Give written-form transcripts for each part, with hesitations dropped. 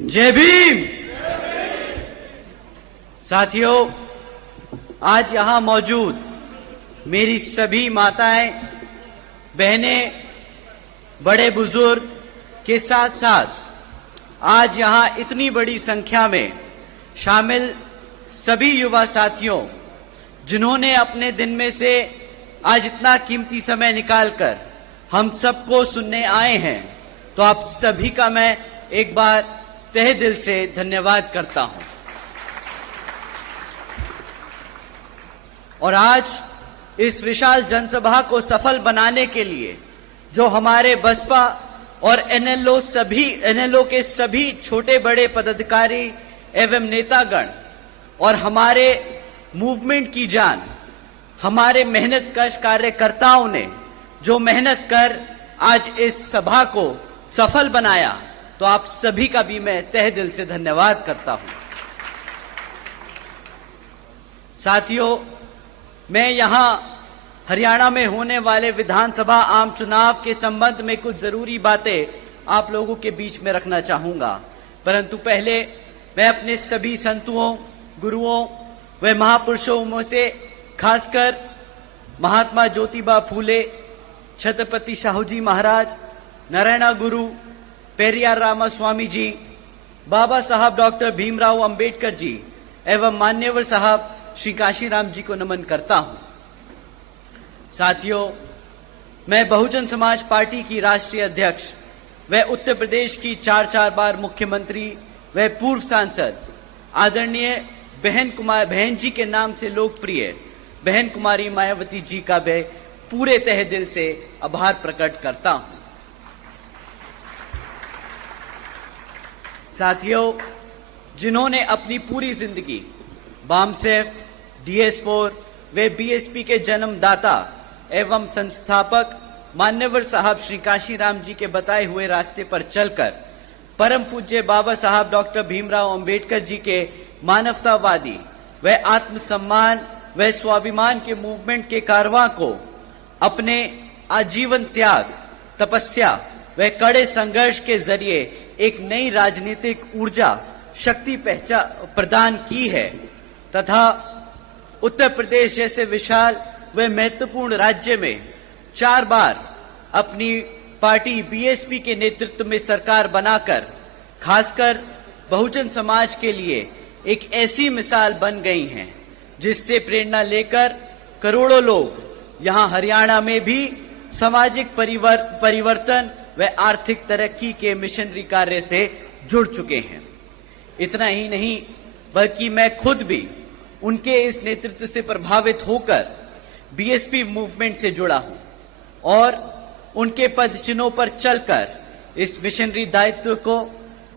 जय भीम। साथियों, आज यहां मौजूद मेरी सभी माताएं, बहनें, बड़े बुजुर्ग के साथ साथ आज यहां इतनी बड़ी संख्या में शामिल सभी युवा साथियों, जिन्होंने अपने दिन में से आज इतना कीमती समय निकालकर हम सबको सुनने आए हैं, तो आप सभी का मैं एक बार तहे दिल से धन्यवाद करता हूं। और आज इस विशाल जनसभा को सफल बनाने के लिए जो हमारे बसपा और एनएलओ के सभी छोटे बड़े पदाधिकारी एवं नेतागण और हमारे मूवमेंट की जान, हमारे मेहनतकश कार्यकर्ताओं ने जो मेहनत कर आज इस सभा को सफल बनाया, तो आप सभी का भी मैं तहे दिल से धन्यवाद करता हूं। साथियों, मैं यहां हरियाणा में होने वाले विधानसभा आम चुनाव के संबंध में कुछ जरूरी बातें आप लोगों के बीच में रखना चाहूंगा, परंतु पहले मैं अपने सभी संतों, गुरुओं व महापुरुषों में से खासकर महात्मा ज्योतिबा फूले, छत्रपति शाहूजी महाराज, नारायण गुरु, पेरियार रामास्वामी जी, बाबा साहब डॉक्टर भीमराव अंबेडकर जी एवं मान्यवर साहब श्री काशीराम जी को नमन करता हूं। साथियों, मैं बहुजन समाज पार्टी की राष्ट्रीय अध्यक्ष व उत्तर प्रदेश की 4 बार मुख्यमंत्री व पूर्व सांसद आदरणीय बहन जी के नाम से लोकप्रिय बहन कुमारी मायावती जी का मैं पूरे तहे दिल से आभार प्रकट करता हूं। साथियों, जिन्होंने अपनी पूरी जिंदगी बामसेफ, DS4 वे बीएसपी के जन्मदाता एवं संस्थापक मान्यवर साहब श्री काशीराम जी के बताए हुए रास्ते पर चलकर परम पूज्य बाबा साहब डॉक्टर भीमराव अंबेडकर जी के मानवतावादी व आत्मसम्मान व स्वाभिमान के मूवमेंट के कारवां को अपने आजीवन त्याग, तपस्या व कड़े संघर्ष के जरिए एक नई राजनीतिक ऊर्जा, शक्ति प्रदान की है तथा उत्तर प्रदेश जैसे विशाल व महत्वपूर्ण राज्य में 4 बार अपनी पार्टी बीएसपी के नेतृत्व में सरकार बनाकर खासकर बहुजन समाज के लिए एक ऐसी मिसाल बन गई हैं, जिससे प्रेरणा लेकर करोड़ों लोग यहां हरियाणा में भी सामाजिक परिवर्तन व आर्थिक तरक्की के मिशनरी कार्य से जुड़ चुके हैं। इतना ही नहीं, बल्कि मैं खुद भी उनके इस नेतृत्व से प्रभावित होकर बीएसपी मूवमेंट से जुड़ा हूं और उनके पद चिन्हों पर चलकर इस मिशनरी दायित्व को,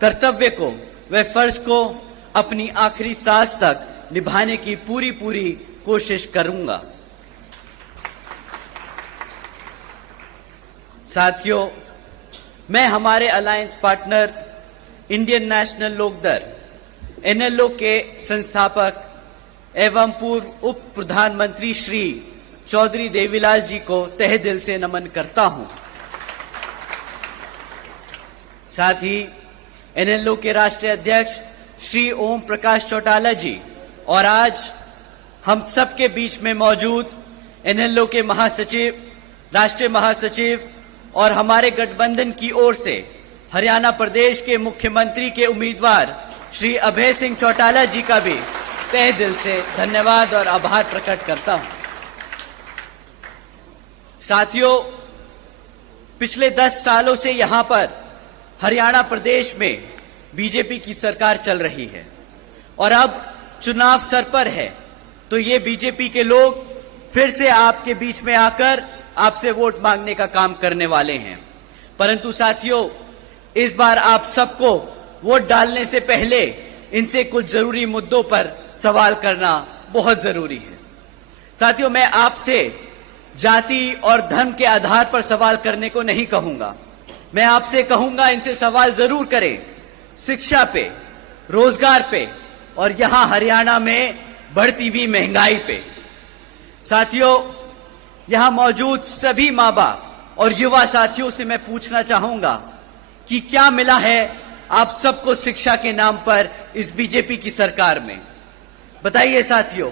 कर्तव्य को व फर्ज को अपनी आखिरी सांस तक निभाने की पूरी कोशिश करूंगा। साथियों, मैं हमारे alliance partner Indian National Lokdal NLO के संस्थापक एवं पूर्व उप प्रधानमंत्री श्री चौधरी देवीलाल जी को तहे दिल से नमन करता हूं। साथ ही एनएलओ के राष्ट्रीय अध्यक्ष श्री ओम प्रकाश चौटाला जी और आज हम सबके बीच में मौजूद एनएलओ के महासचिव, राष्ट्रीय महासचिव और हमारे गठबंधन की ओर से हरियाणा प्रदेश के मुख्यमंत्री के उम्मीदवार श्री अभय सिंह चौटाला जी का भी तहे दिल से धन्यवाद और आभार प्रकट करता हूं। साथियों, पिछले 10 सालों से यहां पर हरियाणा प्रदेश में बीजेपी की सरकार चल रही है और अब चुनाव सर पर है, तो ये बीजेपी के लोग फिर से आपके बीच में आकर आपसे वोट मांगने का काम करने वाले हैं। परंतु साथियों, इस बार आप सबको वोट डालने से पहले इनसे कुछ जरूरी मुद्दों पर सवाल करना बहुत जरूरी है। साथियों, मैं आपसे जाति और धर्म के आधार पर सवाल करने को नहीं कहूंगा। मैं आपसे कहूंगा, इनसे सवाल जरूर करें शिक्षा पे, रोजगार पे और यहां हरियाणा में बढ़ती हुई महंगाई पे। साथियों, यहां मौजूद सभी मां बाप और युवा साथियों से मैं पूछना चाहूंगा कि क्या मिला है आप सबको शिक्षा के नाम पर इस बीजेपी की सरकार में। बताइए साथियों,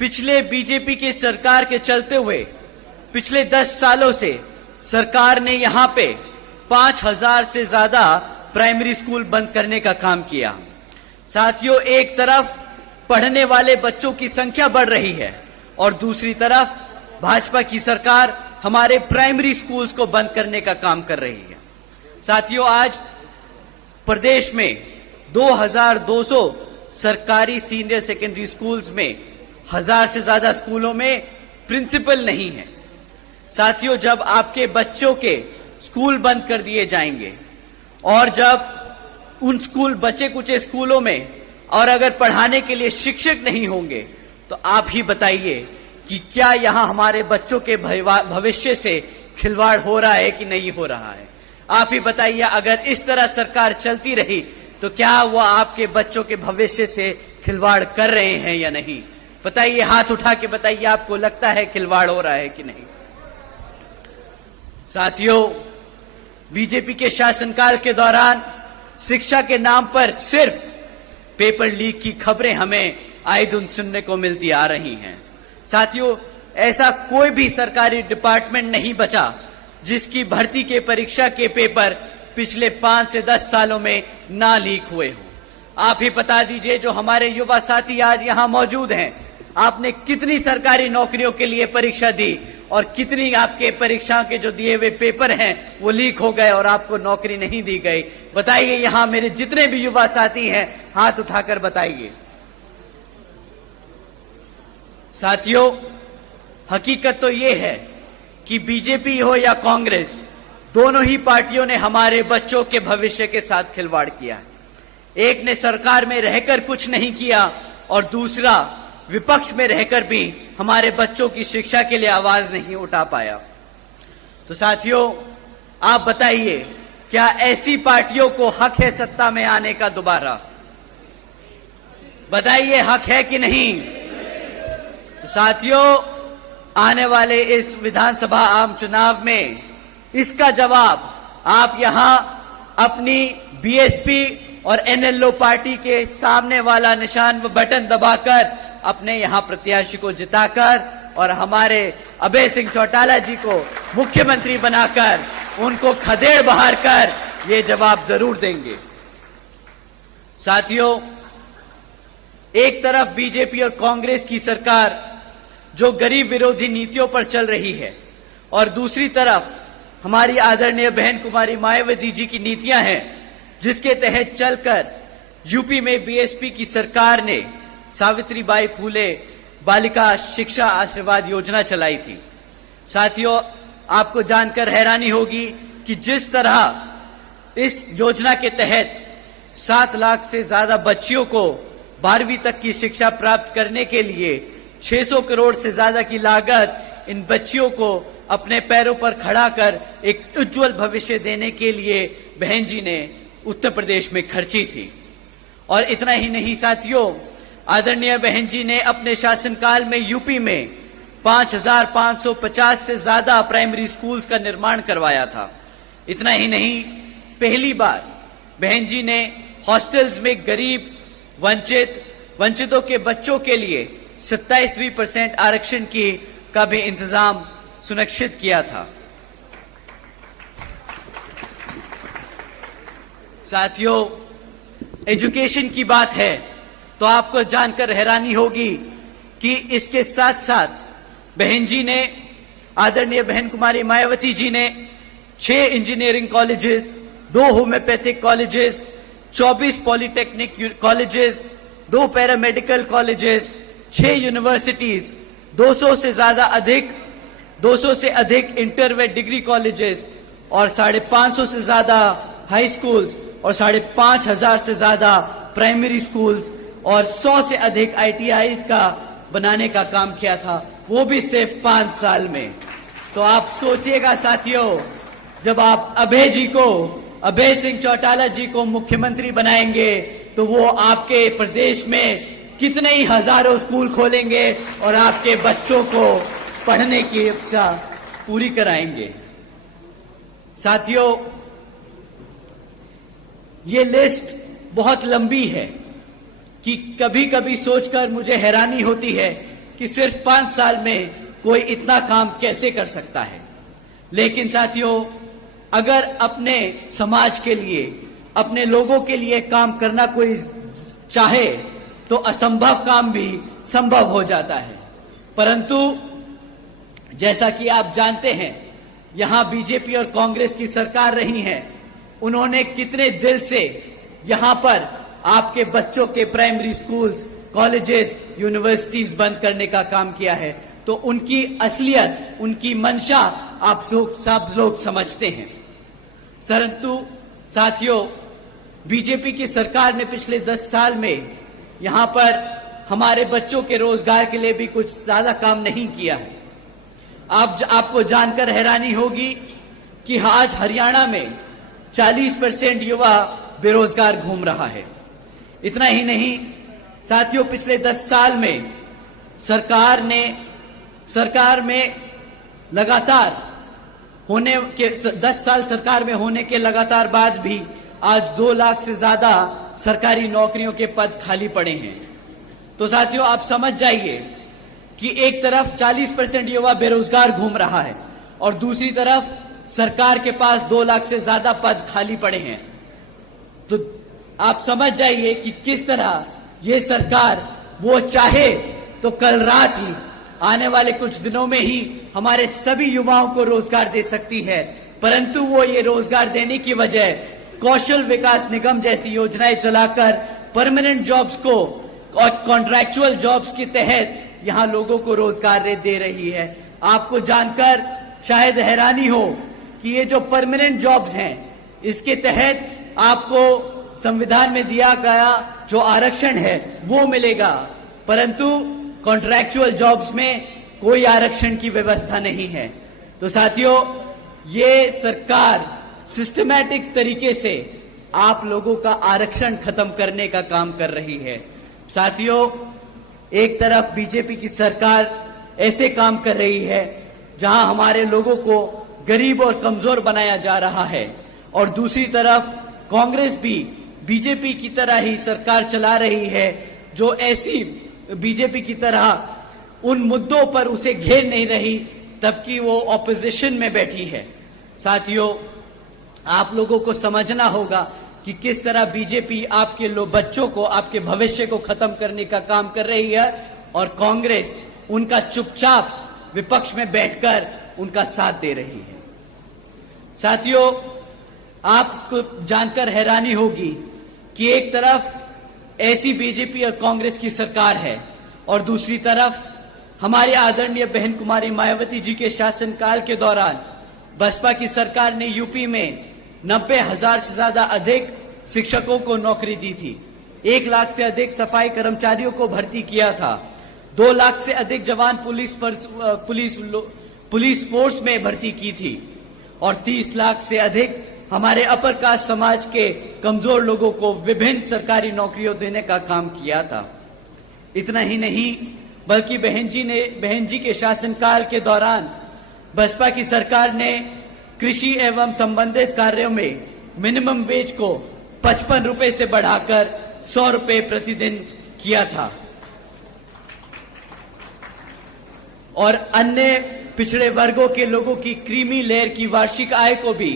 पिछले बीजेपी की सरकार के चलते हुए पिछले 10 सालों से सरकार ने यहां पे 5000 से ज्यादा प्राइमरी स्कूल बंद करने का काम किया। साथियों, एक तरफ पढ़ने वाले बच्चों की संख्या बढ़ रही है और दूसरी तरफ भाजपा की सरकार हमारे प्राइमरी स्कूल्स को बंद करने का काम कर रही है। साथियों, आज प्रदेश में 2200 सरकारी सीनियर सेकेंडरी स्कूल्स में 1000 से ज्यादा स्कूलों में प्रिंसिपल नहीं है। साथियों, जब आपके बच्चों के स्कूल बंद कर दिए जाएंगे और जब उन स्कूल बचे कुचे स्कूलों में और अगर पढ़ाने के लिए शिक्षक नहीं होंगे तो आप ही बताइए कि क्या यहां हमारे बच्चों के भविष्य से खिलवाड़ हो रहा है कि नहीं हो रहा है। आप ही बताइए, अगर इस तरह सरकार चलती रही तो क्या वो आपके बच्चों के भविष्य से खिलवाड़ कर रहे हैं या नहीं। बताइए, हाथ उठा के बताइए, आपको लगता है खिलवाड़ हो रहा है कि नहीं। साथियों, बीजेपी के शासनकाल के दौरान शिक्षा के नाम पर सिर्फ पेपर लीक की खबरें हमें आए दिन सुनने को मिलती आ रही हैं। साथियों, ऐसा कोई भी सरकारी डिपार्टमेंट नहीं बचा जिसकी भर्ती के परीक्षा के पेपर पिछले 5 से 10 सालों में ना लीक हुए हों। आप ही बता दीजिए, जो हमारे युवा साथी आज यहां मौजूद हैं, आपने कितनी सरकारी नौकरियों के लिए परीक्षा दी और कितनी आपके परीक्षाओं के जो दिए हुए पेपर हैं वो लीक हो गए और आपको नौकरी नहीं दी गई। बताइए, यहां मेरे जितने भी युवा साथी हैं, हाथ उठाकर बताइए। साथियों, हकीकत तो ये है कि बीजेपी हो या कांग्रेस, दोनों ही पार्टियों ने हमारे बच्चों के भविष्य के साथ खिलवाड़ किया है। एक ने सरकार में रहकर कुछ नहीं किया और दूसरा विपक्ष में रहकर भी हमारे बच्चों की शिक्षा के लिए आवाज नहीं उठा पाया। तो साथियों, आप बताइए, क्या ऐसी पार्टियों को हक है सत्ता में आने का दोबारा? बताइए, हक है कि नहीं? तो साथियों, आने वाले इस विधानसभा आम चुनाव में इसका जवाब आप यहां अपनी बीएसपी और एनएलओ पार्टी के सामने वाला निशान बटन दबाकर अपने यहां प्रत्याशी को जिताकर और हमारे अभय सिंह चौटाला जी को मुख्यमंत्री बनाकर उनको खदेड़ बहार कर ये जवाब जरूर देंगे। साथियों, एक तरफ बीजेपी और कांग्रेस की सरकार जो गरीब विरोधी नीतियों पर चल रही है और दूसरी तरफ हमारी आदरणीय बहन कुमारी मायावती जी की नीतियां हैं, जिसके तहत चलकर यूपी में बीएसपी की सरकार ने सावित्रीबाई फूले बालिका शिक्षा आशीर्वाद योजना चलाई थी। साथियों, आपको जानकर हैरानी होगी कि जिस तरह इस योजना के तहत 7 लाख से ज्यादा बच्चियों को 12वीं तक की शिक्षा प्राप्त करने के लिए 600 करोड़ से ज्यादा की लागत इन बच्चियों को अपने पैरों पर खड़ा कर एक उज्जवल भविष्य देने के लिए बहन जी ने उत्तर प्रदेश में खर्ची थी। और इतना ही नहीं साथियों, आदरणीय बहन जी ने अपने शासनकाल में यूपी में 5550 से ज्यादा प्राइमरी स्कूल्स का निर्माण करवाया था। इतना ही नहीं, पहली बार बहन जी ने हॉस्टल्स में गरीब वंचितों के बच्चों के लिए 27% आरक्षण का भी इंतजाम सुनिश्चित किया था। साथियों, एजुकेशन की बात है तो आपको जानकर हैरानी होगी कि इसके साथ साथ बहन जी ने, आदरणीय बहन कुमारी मायावती जी ने 6 engineering colleges, 2 homeopathic colleges, 24 polytechnic colleges, 2 paramedical colleges, 6 universities, 200 से अधिक इंटर व डिग्री कॉलेजेस और 550 से ज्यादा हाई स्कूल्स और 5,500 से ज्यादा प्राइमरी स्कूल्स और 100 से अधिक ITIs का बनाने का काम किया था, वो भी सिर्फ 5 साल में। तो आप सोचिएगा साथियों, जब आप अभय सिंह चौटाला जी को मुख्यमंत्री बनाएंगे तो वो आपके प्रदेश में कितने ही हजारों स्कूल खोलेंगे और आपके बच्चों को पढ़ने की इच्छा पूरी कराएंगे। साथियों, ये लिस्ट बहुत लंबी है कि कभी कभी सोचकर मुझे हैरानी होती है कि सिर्फ 5 साल में कोई इतना काम कैसे कर सकता है। लेकिन साथियों, अगर अपने समाज के लिए, अपने लोगों के लिए काम करना कोई चाहे तो असंभव काम भी संभव हो जाता है। परंतु जैसा कि आप जानते हैं, यहां बीजेपी और कांग्रेस की सरकार रही है, उन्होंने कितने दिल से यहां पर आपके बच्चों के प्राइमरी स्कूल्स, कॉलेजेस, यूनिवर्सिटीज बंद करने का काम किया है। तो उनकी असलियत, उनकी मंशा आप सब लोग समझते हैं। परंतु साथियों, बीजेपी की सरकार ने पिछले 10 साल में यहां पर हमारे बच्चों के रोजगार के लिए भी कुछ ज्यादा काम नहीं किया है। आपको जानकर हैरानी होगी कि आज हरियाणा में 40% युवा बेरोजगार घूम रहा है। इतना ही नहीं साथियों, पिछले 10 साल में सरकार में लगातार होने के 10 साल सरकार में होने के लगातार बाद भी आज 2 लाख से ज्यादा सरकारी नौकरियों के पद खाली पड़े हैं। तो साथियों, आप समझ जाइए कि एक तरफ 40% युवा बेरोजगार घूम रहा है और दूसरी तरफ सरकार के पास 2 लाख से ज्यादा पद खाली पड़े हैं। तो आप समझ जाइए कि किस तरह ये सरकार, वो चाहे तो कल रात ही, आने वाले कुछ दिनों में ही हमारे सभी युवाओं को रोजगार दे सकती है। परंतु वो ये रोजगार देने की बजाय कौशल विकास निगम जैसी योजनाएं चलाकर परमानेंट जॉब्स को और कॉन्ट्रैक्चुअल जॉब्स के तहत यहां लोगों को रोजगार दे रही है। आपको जानकर शायद हैरानी हो कि ये जो परमानेंट जॉब्स हैं, इसके तहत आपको संविधान में दिया गया जो आरक्षण है वो मिलेगा, परंतु कॉन्ट्रैक्चुअल जॉब्स में कोई आरक्षण की व्यवस्था नहीं है। तो साथियों, ये सरकार सिस्टमैटिक तरीके से आप लोगों का आरक्षण खत्म करने का काम कर रही है। साथियों, एक तरफ बीजेपी की सरकार ऐसे काम कर रही है जहां हमारे लोगों को गरीब और कमजोर बनाया जा रहा है, और दूसरी तरफ कांग्रेस भी बीजेपी की तरह ही सरकार चला रही है, जो ऐसी बीजेपी की तरह उन मुद्दों पर उसे घेर नहीं रही तबकि वो ऑपोजिशन में बैठी है। साथियों, आप लोगों को समझना होगा कि किस तरह बीजेपी आपके बच्चों को, आपके भविष्य को खत्म करने का काम कर रही है और कांग्रेस उनका चुपचाप विपक्ष में बैठकर उनका साथ दे रही है। साथियों, आपको जानकर हैरानी होगी कि एक तरफ ऐसी बीजेपी और कांग्रेस की सरकार है और दूसरी तरफ हमारे आदरणीय बहन कुमारी मायावती जी के शासनकाल के दौरान बसपा की सरकार ने यूपी में 90,000 से ज्यादा अधिक शिक्षकों को नौकरी दी थी, 1 लाख से अधिक सफाई कर्मचारियों को भर्ती किया था, 2 लाख से अधिक जवान पुलिस फोर्स में भर्ती की थी और 30 लाख से अधिक हमारे अपर कास्ट समाज के कमजोर लोगों को विभिन्न सरकारी नौकरियों देने का काम किया था। इतना ही नहीं, बल्कि बहन जी के शासनकाल के दौरान बसपा की सरकार ने कृषि एवं संबंधित कार्यों में मिनिमम वेज को 55 रुपए से बढ़ाकर 100 रुपए प्रतिदिन किया था और अन्य पिछड़े वर्गों के लोगों की क्रीमी लेयर की वार्षिक आय को भी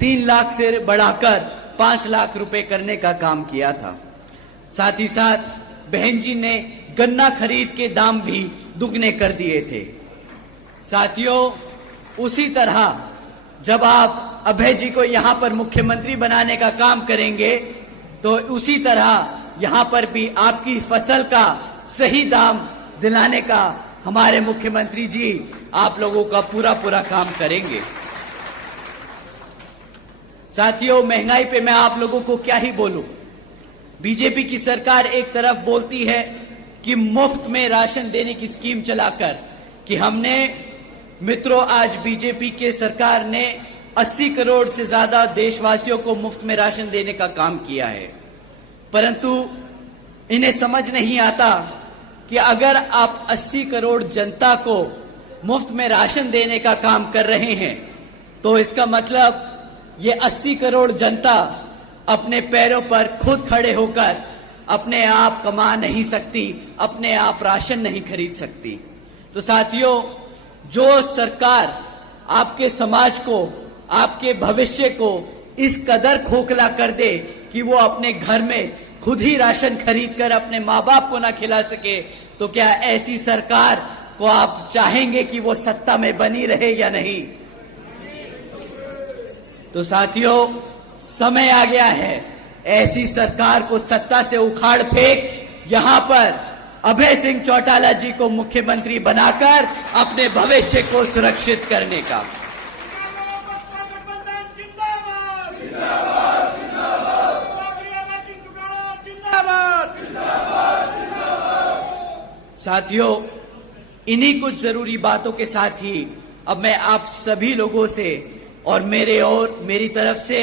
3 लाख से बढ़ाकर 5 लाख रुपए करने का काम किया था। साथ ही साथ बहन जी ने गन्ना खरीद के दाम भी दुगने कर दिए थे। साथियों, उसी तरह जब आप अभय जी को यहां पर मुख्यमंत्री बनाने का काम करेंगे तो उसी तरह यहां पर भी आपकी फसल का सही दाम दिलाने का हमारे मुख्यमंत्री जी आप लोगों का पूरा काम करेंगे। साथियों, महंगाई पे मैं आप लोगों को क्या ही बोलूं। बीजेपी की सरकार एक तरफ बोलती है कि मुफ्त में राशन देने की स्कीम चलाकर कि हमने मित्रों, आज बीजेपी के सरकार ने 80 करोड़ से ज्यादा देशवासियों को मुफ्त में राशन देने का काम किया है, परंतु इन्हें समझ नहीं आता कि अगर आप 80 करोड़ जनता को मुफ्त में राशन देने का काम कर रहे हैं तो इसका मतलब ये 80 करोड़ जनता अपने पैरों पर खुद खड़े होकर अपने आप कमा नहीं सकती, अपने आप राशन नहीं खरीद सकती। तो साथियों, जो सरकार आपके समाज को, आपके भविष्य को इस कदर खोखला कर दे कि वो अपने घर में खुद ही राशन खरीद कर अपने माँ बाप को ना खिला सके, तो क्या ऐसी सरकार को आप चाहेंगे कि वो सत्ता में बनी रहे या नहीं? तो साथियों, समय आ गया है ऐसी सरकार को सत्ता से उखाड़ फेंक यहां पर अभय सिंह चौटाला जी को मुख्यमंत्री बनाकर अपने भविष्य को सुरक्षित करने का। साथियों, इन्हीं कुछ जरूरी बातों के साथ ही अब मैं आप सभी लोगों से और मेरी तरफ से,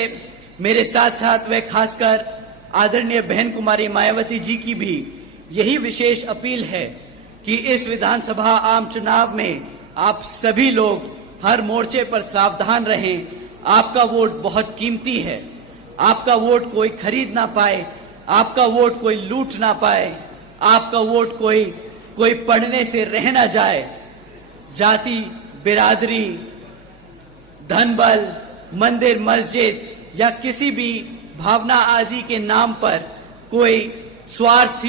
मेरे साथ साथ व खासकर आदरणीय बहन कुमारी मायावती जी की भी यही विशेष अपील है कि इस विधानसभा आम चुनाव में आप सभी लोग हर मोर्चे पर सावधान रहें। आपका वोट बहुत कीमती है। आपका वोट कोई खरीद ना पाए, आपका वोट कोई लूट ना पाए, आपका वोट कोई पढ़ने से रह ना जाए। जाति, बिरादरी, धनबल, मंदिर, मस्जिद या किसी भी भावना आदि के नाम पर कोई स्वार्थ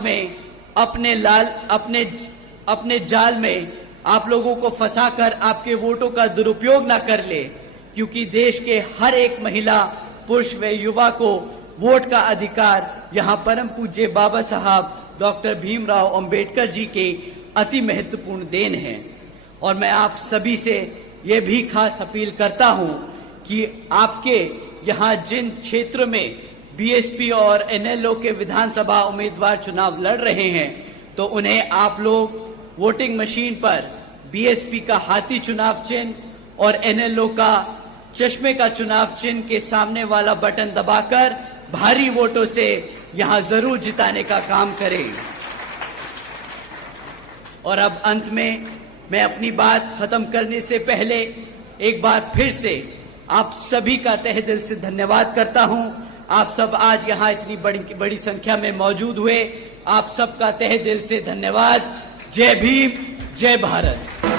में अपने जाल में आप लोगों को फंसाकर आपके वोटों का दुरुपयोग ना कर ले, क्योंकि देश के हर एक महिला, पुरुष व युवा को वोट का अधिकार यहां परम पूज्य बाबा साहब डॉक्टर भीमराव अंबेडकर जी के अति महत्वपूर्ण देन है। और मैं आप सभी से ये भी खास अपील करता हूं कि आपके यहां जिन क्षेत्र में बीएसपी और एनएलओ के विधानसभा उम्मीदवार चुनाव लड़ रहे हैं, तो उन्हें आप लोग वोटिंग मशीन पर बीएसपी का हाथी चुनाव चिन्ह और एनएलओ का चश्मे का चुनाव चिन्ह के सामने वाला बटन दबाकर भारी वोटों से यहां जरूर जिताने का काम करें। और अब अंत में मैं अपनी बात खत्म करने से पहले एक बार फिर से आप सभी का तहे दिल से धन्यवाद करता हूं। आप सब आज यहां इतनी बड़ी संख्या में मौजूद हुए, आप सबका तहे दिल से धन्यवाद। जय भीम, जय भारत।